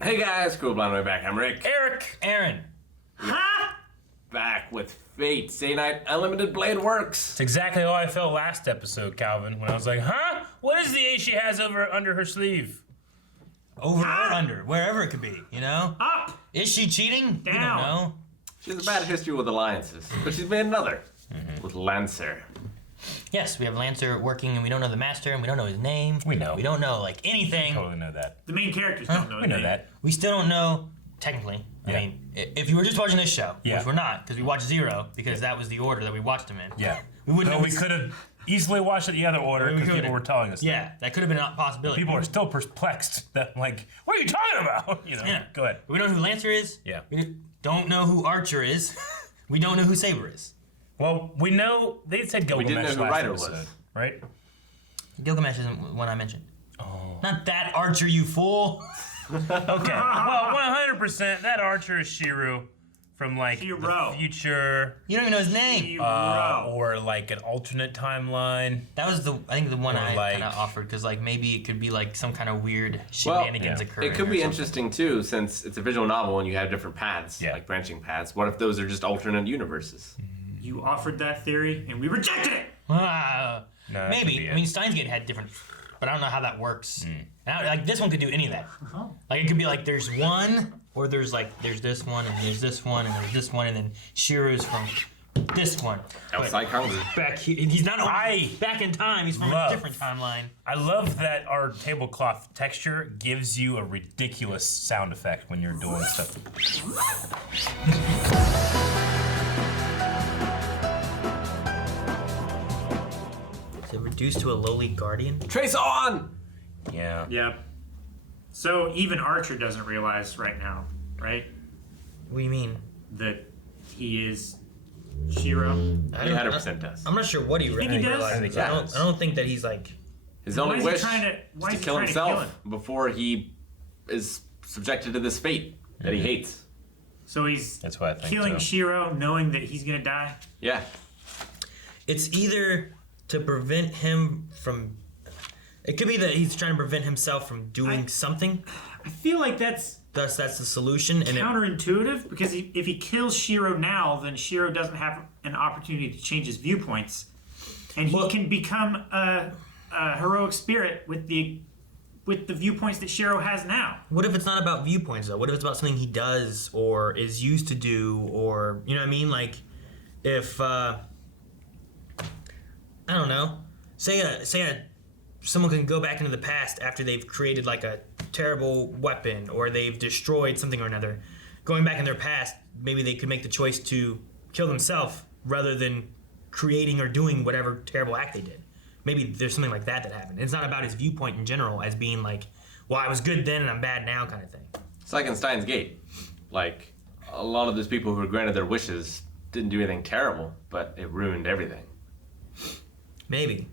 Hey guys, cool blind way back. I'm Rick. Eric! Aaron. Huh? Back with Fate. Staynight Unlimited Blade Works. It's exactly how I felt last episode, Calvin, when I was like, huh? What is the ace she has under her sleeve? Over or under, wherever it could be, you know? Up! Is she cheating? Down. We don't know. She has a bad history with alliances, but she's made another. With Lancer. Yes, we have Lancer working and we don't know the master and we don't know his name. We know. We don't know, like, anything. Totally know that. The main characters don't know. We know that. We still don't know, technically. I Yeah. mean, if you were just watching this show, Yeah. which we're not, because we watched Zero, because that was the order that we watched them in. Yeah. We wouldn't Though have- we could have easily watched it the other order because people were telling us. Yeah, that could have been a possibility. People are still perplexed that, like, what are you talking about? You know, Yeah. Go ahead. We don't know who Lancer is. Yeah. We don't know who Archer is. We don't know who Saber is. Well, we know, they said Gilgamesh didn't know who last Ryder episode, was. right? Gilgamesh isn't one I mentioned. Oh. Not that Archer, you fool. Okay, well, 100% that Archer is Shiru from, like, Shiro. the future, You don't even know his name. Hero. or, like, an alternate timeline. That was the one Or I like- kind of offered because like maybe it could be like some kind of weird shenanigans yeah. occurring. It could or be something. interesting too, since it's a visual novel and you have different paths, Yeah. like branching paths. What if those are just alternate universes? You offered that theory, and we rejected it. Ah, No, that could maybe. be I it. mean, Steins Gate had different, but I don't know how that works. Now, like this one could do any of that. Oh. Like it could be like there's one, or there's this one, and there's this one, and there's this one, and then Shiro's from this one. But Outside Congress. back, he's not only back in time. He's from love- a different timeline. I love that our tablecloth texture gives you a ridiculous sound effect when you're doing stuff. Is it reduced to a lowly guardian? Trace on! Yeah. Yep. So even Archer doesn't realize right now, right, What do you mean? that he is Shiro. He 100% does. I'm not sure what he think he does? realizes. I think he I does. don't think that he's like. His Why only is he wish trying to- is why to is he kill trying to kill himself before he is subjected to this fate that he hates. So he's That's what I think, killing too. Shiro, knowing that he's gonna die. Yeah. It's either to prevent him from. It could be that he's trying to prevent himself from doing something. I feel like that's Thus, that's the solution. And counterintuitive because if he kills Shiro now, then Shiro doesn't have an opportunity to change his viewpoints, and he Well- can become a heroic spirit with the viewpoints that Shiro has now. what if it's not about viewpoints though? What if it's about something he does or is used to do, or you know what I mean? Like, if I don't know, say someone can go back into the past after they've created like a terrible weapon or they've destroyed something or another. Going back in their past, maybe they could make the choice to kill themselves rather than creating or doing whatever terrible act they did. Maybe there's something like that happened. It's not about his viewpoint in general as being like, well, I was good then and I'm bad now kind of thing. It's like in Steins Gate. Like, a lot of those people who were granted their wishes didn't do anything terrible, but it ruined everything. Maybe.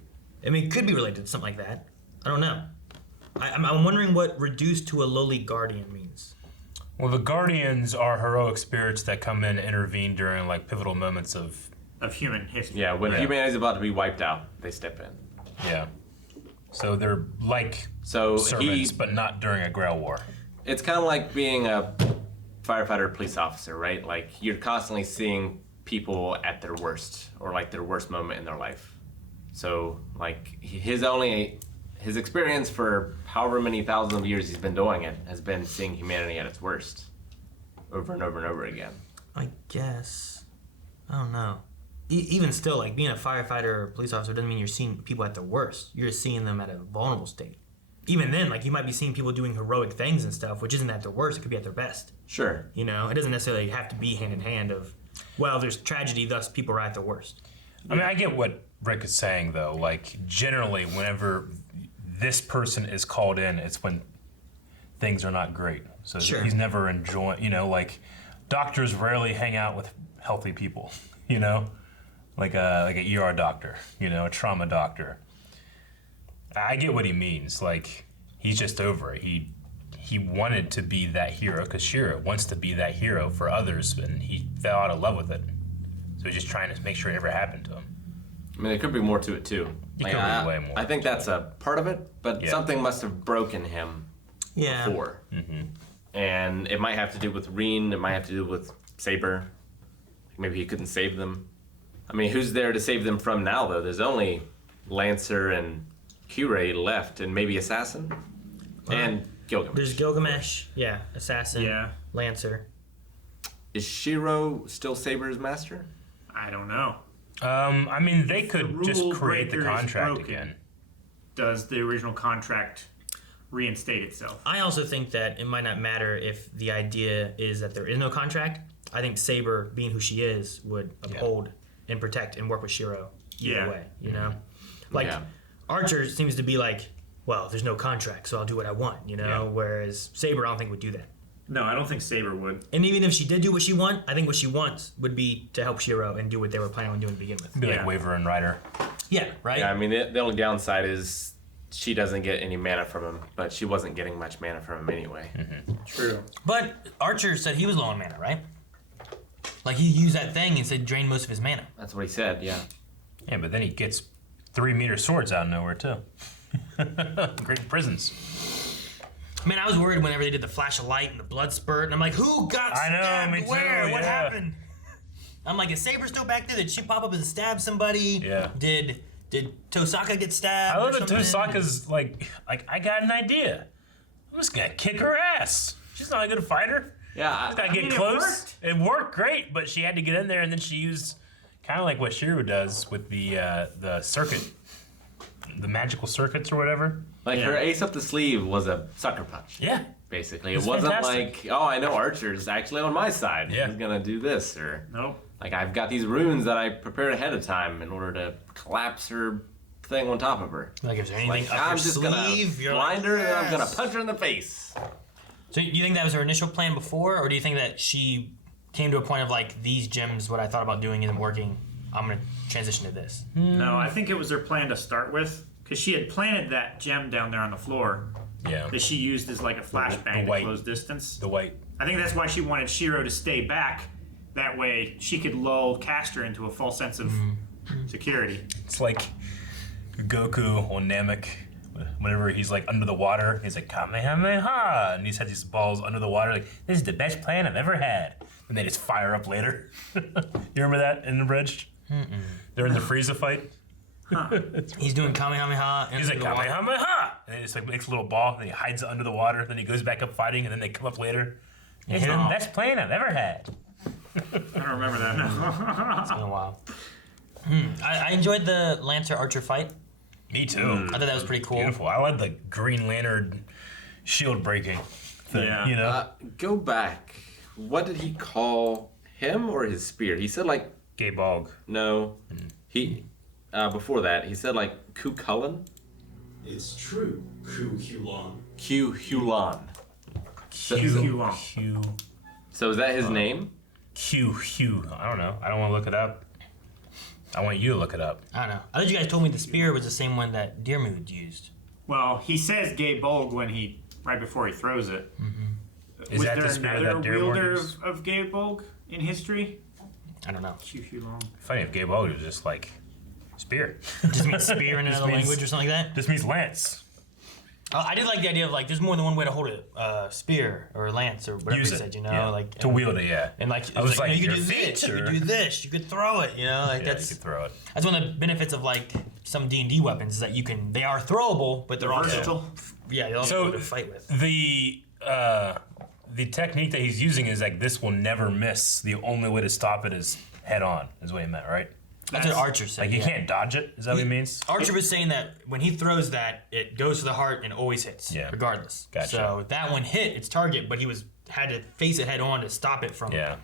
I mean, it could be related to something like that. I don't know. I'm wondering what reduced to a lowly guardian means. Well, the Guardians are heroic spirits that come in and intervene during, like, pivotal moments of, Of human history. Yeah, when Yeah. humanity's about to be wiped out, they step in. yeah. So they're like So servants, but not during a Grail War. it's kind of like being a firefighter or police officer, right? Like, you're constantly seeing people at their worst, or like their worst moment in their life. So, like, his experience for however many thousands of years he's been doing it has been seeing humanity at its worst over and over and over again. I guess. I don't know. Even still, like being a firefighter or a police officer doesn't mean you're seeing people at their worst. You're just seeing them at a vulnerable state. Even then, like you might be seeing people doing heroic things and stuff, which isn't at their worst. It could be at their best. Sure. You know, it doesn't necessarily have to be hand in hand of, well, there's tragedy, thus people are at their worst. I mean, I get what Rick is saying, though. Like, generally, whenever this person is called in, it's when things are not great. So Sure. he's never enjoying, you know, like, doctors rarely hang out with healthy people, you know? Like a ER doctor, you know, a trauma doctor. I get what he means. Like, he's just over it. He wanted to be that hero because Shiro wants to be that hero for others, and he fell out of love with it. So he's just trying to make sure it never happened to him. I mean, there could be more to it, too. It could be way more. I think that's a part of it, but Yeah. something must have broken him Yeah. before. And it might have to do with Reen. It might have to do with Saber. Maybe he couldn't save them. I mean, who's there to save them from now, though? There's only Lancer and Kyurei left, and maybe Assassin? And Gilgamesh. There's Gilgamesh, yeah, Assassin, Lancer. Is Shiro still Saber's master? I don't know. I mean, they could The just rule create the breaker is contract broken. again. Does the original contract reinstate itself? I also think that it might not matter if the idea is that there is no contract. I think Saber, being who she is, would uphold and protect and work with Shiro either way, you know? Like, Archer seems to be like, well, there's no contract, so I'll do what I want, you know? Whereas Saber, I don't think would do that. No, I don't think Saber would. And even if she did do what she wants, I think what she wants would be to help Shiro and do what they were planning on doing to begin with. Be like Waver and Ryder. Yeah, right? Yeah, I mean, the only downside is she doesn't get any mana from him, but she wasn't getting much mana from him anyway. True. But Archer said he was low on mana, right? Like, he used that thing and said drain most of his mana. That's what he said, yeah. Yeah, but then he gets 3-meter swords out of nowhere, too. Great prisons. I mean, I was worried whenever they did the flash of light and the blood spurt, and I'm like, who got stabbed? me too, Where? What yeah. happened? I'm like, is Saber still back there? Did she pop up and stab somebody? Yeah. Did Tosaka get stabbed? I love or that something? Tosaka's like, I got an idea. I'm just gonna kick her ass. She's not a good fighter. Yeah, Just gotta get mean, it close. worked. It worked great, but she had to get in there, and then she used kind of like what Shiro does with the circuit, the magical circuits or whatever. like her ace up the sleeve was a sucker punch. Yeah. Basically, It's it wasn't fantastic. like, oh, I know Archer's actually on my side. Yeah. He's gonna do this, or Nope. like I've got these runes that I prepared ahead of time in order to collapse her thing on top of her. Like, is there anything Like, up your I'm just sleeve? gonna You're blind like, her and then I'm gonna "Yes." punch her in the face. So do you think that was her initial plan before, or do you think that she came to a point of like, these gems, what I thought about doing isn't working, I'm gonna transition to this? No, I think it was her plan to start with, because she had planted that gem down there on the floor Yeah. that she used as like a flashbang to white. close distance. The white. I think that's why she wanted Shiro to stay back. That way she could lull Castor into a false sense of security. It's like Goku on Namek. Whenever he's like under the water, he's like Kamehameha, and he's had these balls under the water. Like, this is the best plan I've ever had. And they just fire up later. You remember that in the bridge? They're in the Frieza fight. He's doing Kamehameha. He's like into the water. Kamehameha, and he just like makes a little ball, and then he hides it under the water. Then he goes back up fighting, and then they come up later. It's the best plan I've ever had. I don't remember that now. It's been a while. I enjoyed the Lancer Archer fight. Me too. I thought that was pretty cool. Beautiful. I like the Green Lantern shield breaking thing. Yeah. You know, Go back. What did he call him or his spear? He said like Gay Bog. no. He before that he said like Ku Kullen. It's true, Ku Hulon. Q Hulan. Q. Q. So is that his name? Q. I don't know. I don't want to look it up. I want you to look it up. I don't know. I thought you guys told me the spear was the same one that Deermood used. Well, he says Gay Bolg when right before he throws it. Is Was that there the spear another that Dearborn wielder used? of Gay Bolg in history? I don't know. Q long. Funny if Gay Bog was just like spear. Just means spear in another means- language or something like that. Just means lance. I did like the idea of like there's more than one way to hold a spear or a lance or whatever Use you it. said, you know, yeah. like to wield it. Yeah. and like it I was like, you your could do feet, this, you or- could do this, you could throw it, you know, like Yeah, you that's could throw it. that's one of the benefits of like some D&D weapons is that they are throwable, but they're also Versatile. they're also So good to fight with. The technique that he's using is like this will never miss. The only way to stop it is head on. Is what he meant, right? That's what Archer said. Like you yeah. can't dodge it. Is that what he means? Archer was saying that when he throws that, it goes to the heart and always hits, Yeah. regardless. Gotcha. So that one hit its target, but he had to face it head on to stop it from Yeah.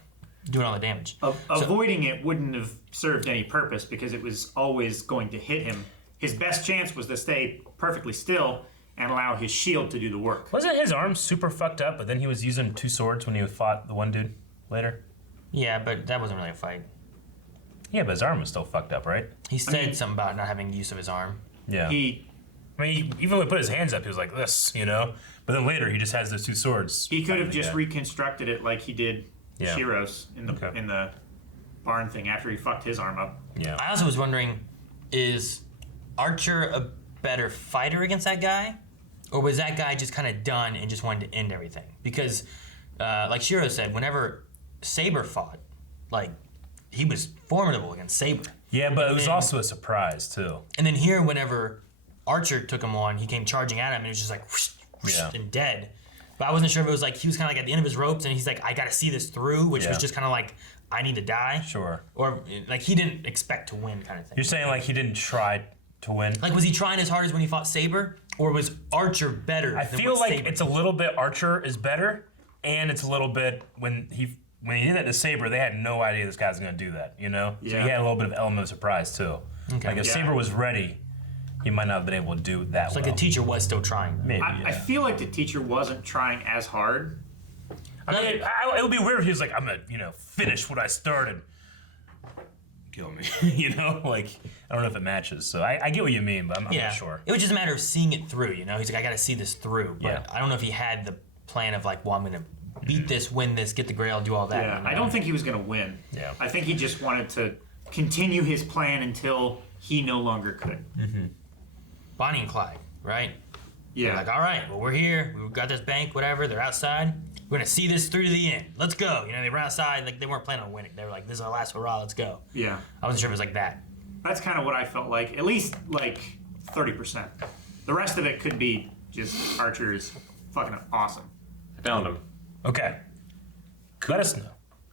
doing all the damage. Avoiding it wouldn't have served any purpose because it was always going to hit him. His best chance was to stay perfectly still and allow his shield to do the work. Wasn't his arm super fucked up? But then he was using 2 swords when he fought the one dude later. Yeah, but that wasn't really a fight. Yeah, but his arm was still fucked up, right? He said something about not having use of his arm. Yeah. I mean, even when he put his hands up, he was like this, you know. But then later, he just has those 2 swords. He could have fighting just the guy. reconstructed it like he did Yeah. Shiro's in the barn thing after he fucked his arm up. Yeah. I also was wondering, is Archer a better fighter against that guy? Or was that guy just kind of done and just wanted to end everything? Because, like Shiro said, whenever Saber fought, like, he was formidable against Saber. Yeah, but it was also a surprise, too. And then here, whenever Archer took him on, he came charging at him and it was just like, whoosh, whoosh, Yeah. and dead. But I wasn't sure if it was like, he was kind of like at the end of his ropes and he's like, I got to see this through, which was just kind of like, I need to die. Sure. Or like he didn't expect to win kind of thing. You're saying like he didn't try to win? Like, was he trying as hard as when he fought Saber? Or was Archer better I than feel what like Saber it's a little bit Archer is better, and it's a little bit when he did that to Saber, they had no idea this guy's gonna do that, you know? So Yeah. he had a little bit of element of surprise too. Okay. Like if Yeah. Saber was ready, he might not have been able to do that It's well. like the teacher was still trying. Though. Maybe, I feel like the teacher wasn't trying as hard. I mean, it would be weird if he was like, I'm gonna, finish what I started. Kill me, Like, I don't know if it matches. So I get what you mean, but I'm not sure. It was just a matter of seeing it through, He's like, I got to see this through. But Yeah. I don't know if he had the plan of like, well, I'm going to beat this, win this, get the grail, do all that. Yeah, I don't think he was going to win. Yeah. I think he just wanted to continue his plan until he no longer could. Bonnie and Clyde, right? Yeah. They're like, all right, well, we're here. We've got this bank, whatever. They're outside. We're going to see this through to the end. Let's go. They were outside. Like, they weren't planning on winning. They were like, this is our last hurrah. Let's go. Yeah. I wasn't sure if it was like that. That's kind of what I felt like. At least like 30%. The rest of it could be just Archer is fucking awesome. I found him. Okay. Let us know.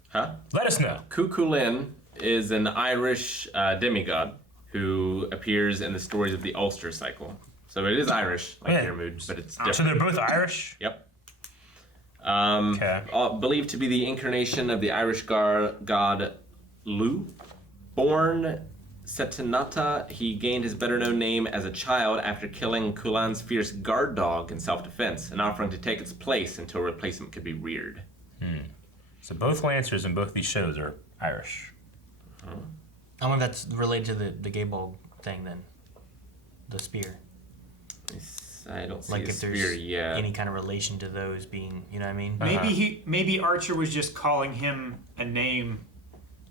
Huh? Let us know. Cuchulainn is an Irish demigod who appears in the stories of the Ulster cycle. So it is Irish, like Yeah. Diarmuid, but it's So different. they're both Irish? Yep. Okay. Believed to be the incarnation of the Irish god Lu. Born Setanata, he gained his better-known name as a child after killing Culann's fierce guard dog in self-defense and offering to take its place until a replacement could be reared. So both Lancers in both these shows are Irish. I wonder if that's related to the gay ball thing then. The spear. I don't see Like a if there's spear yet. any kind of relation to those being, you know what I mean? Maybe Archer was just calling him a name.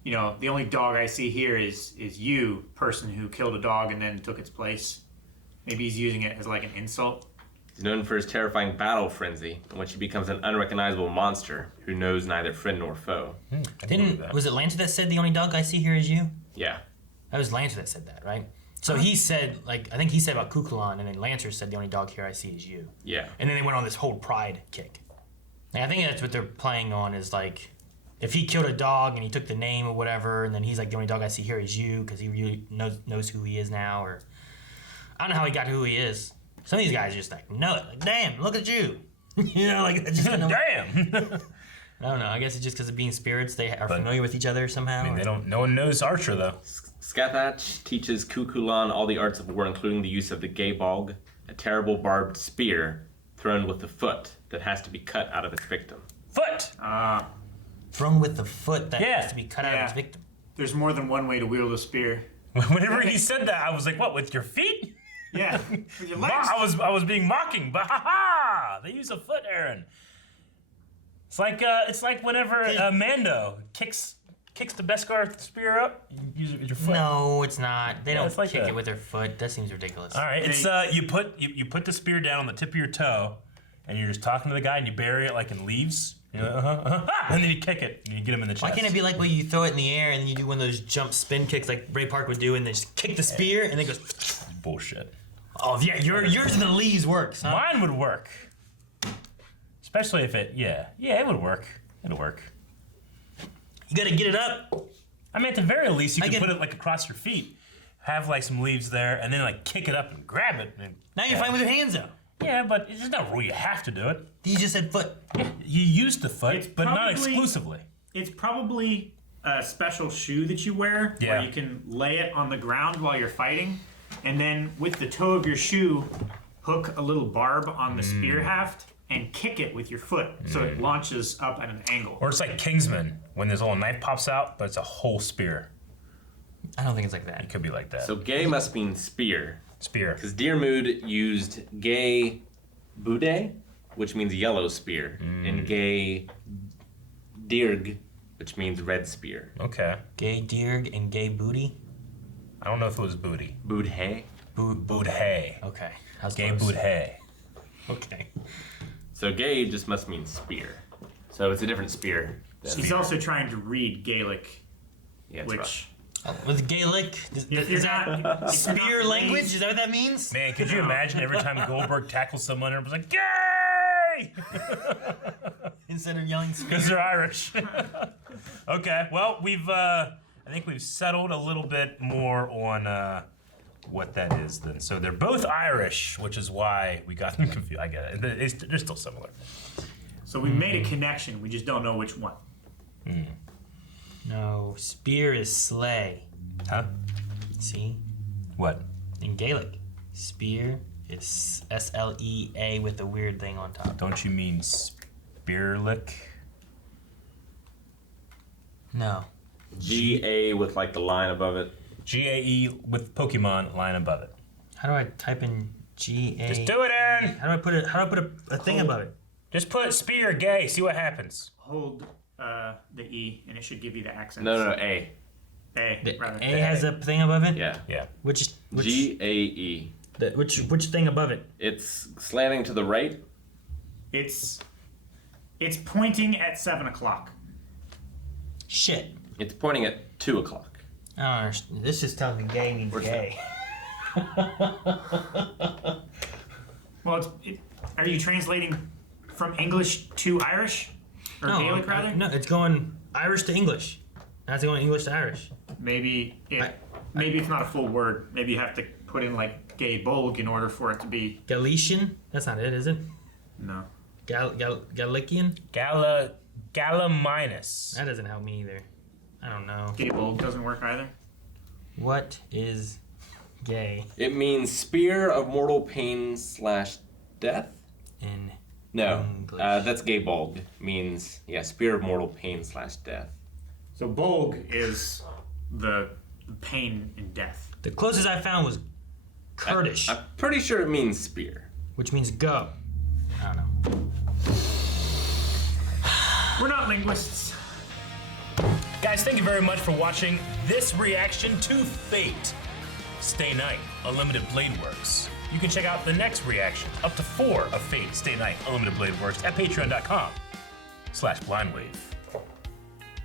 The only dog I see here is you, person who killed a dog and then took its place. Maybe he's using it as like an insult. He's known for his terrifying battle frenzy, in which he becomes an unrecognizable monster who knows neither friend nor foe. Was it Lancer that said the only dog I see here is you? Yeah. That was Lancer that said that, right? So he said, I think he said about Cuchulainn, and then Lancer said the only dog here I see is you. Yeah. And then they went on this whole pride kick. And I think that's what they're playing on is like, if he killed a dog and he took the name or whatever, and then he's like, the only dog I see here is you, because he really knows who he is now, or I don't know how he got to who he is. Some of these guys are just like, know it. Like, damn, look at you. Like, that's just Damn! I don't know. I guess it's just because of being spirits, they are familiar with each other somehow. I mean, no one knows Archer, though. Scathach teaches Cuchulainn all the arts of war, including the use of the gaebog, a terrible barbed spear thrown with the foot that has to be cut out of its victim. Foot! Thrown with the foot that Yeah. has to be cut out of its victim. There's more than one way to wield a spear. Whenever he said that, I was like, what, with your feet? Yeah. With your legs. I was being mocking, but ha-ha! They use a foot, Aaron. It's like whenever Mando kicks the Beskar spear up, you use it with your foot. No, it's not. They don't it's like kick that. it with their foot. That seems ridiculous. All right, it's you put the spear down on the tip of your toe, and you're just talking to the guy, and you bury it like in leaves. You're like, and then you kick it, and you get him in the chest. Why can't it be like where you throw it in the air and then you do one of those jump spin kicks like Ray Park would do, and then just kick the spear and then it goes. Bullshit. Oh yeah, yours in the leaves works. Huh? Mine would work, especially if it it would work. It'll work. You gotta get it up. I mean, at the very least, you I can get- put it like across your feet, have like some leaves there, and then like kick it up and grab it. And, Now you're fighting with your hands though. Yeah, but there's no rule you have to do it. You just said foot. You use the foot, It's but not probably- exclusively. It's probably a special shoe that you wear Yeah. where you can lay it on the ground while you're fighting, and then with the toe of your shoe, hook a little barb on the spear haft and kick it with your foot so it launches up at an angle. Or it's like Kingsman, when this little knife pops out, but it's a whole spear. I don't think it's like that. It could be like that. So gay must mean spear, Spear. because Diarmuid used gay bude, which means yellow spear, and gay dirg, which means red spear. Okay. Gay Dirg and gay booty. I don't know if it was booty. Budhe. Boot hay. Okay. How's Gay close? boot hay. Okay. So gay just must mean spear. So it's a different spear. He's also trying to read Gaelic, Yeah, it's which With Gaelic, if you're is that not spear language? raised- Is that what that means? Man, could you imagine every time Goldberg tackles someone and was like, "Gay!" Instead of yelling spear. Because they're Irish. Okay, well, I think we've settled a little bit more on what that is then. So they're both Irish, which is why we got them confused. I get it. They're still similar. So we made a connection. We just don't know which one. No, spear is slay. Huh? See? What? In Gaelic, spear is S-L-E-A with a weird thing on top. Don't you mean spearlick? No. GA with like the line above it. GAE with Pokemon line above it. How do I type in G-A? Just do it, Aaron! How do I put a thing above it? Just put spear gay, see what happens. Hold the E, and it should give you the accent. No, A. A, The rather. A has a thing above it? Yeah. Yeah. Which GAE. which thing above it? It's slanting to the right. It's pointing at 7 o'clock. Shit. It's pointing at 2 o'clock. I don't understand. This just tells me gay means Where's gay. Well, are you translating from English to Irish? Or Gaelic, rather? No, it's going Irish to English. That's going English to Irish. Maybe it's not a full word. Maybe you have to put in like gay bolg in order for it to be. Galician? That's not it, is it? No. Galician? Gala minus. That doesn't help me either. I don't know. Gay bolg doesn't work either. What is gay It means spear of mortal pain / death. in No, English? that's gay bulg. Means spear of mortal pain / death. So bolg is the pain and death. The closest I found was Kurdish, I'm pretty sure it means spear. which means go. I don't know. We're not linguists. Guys, thank you very much for watching this reaction to Fate. Stay Night, Unlimited Blade Works. You can check out the next reaction, up to 4 of Fate, Stay Night, Unlimited Blade Works at patreon.com/blindwave.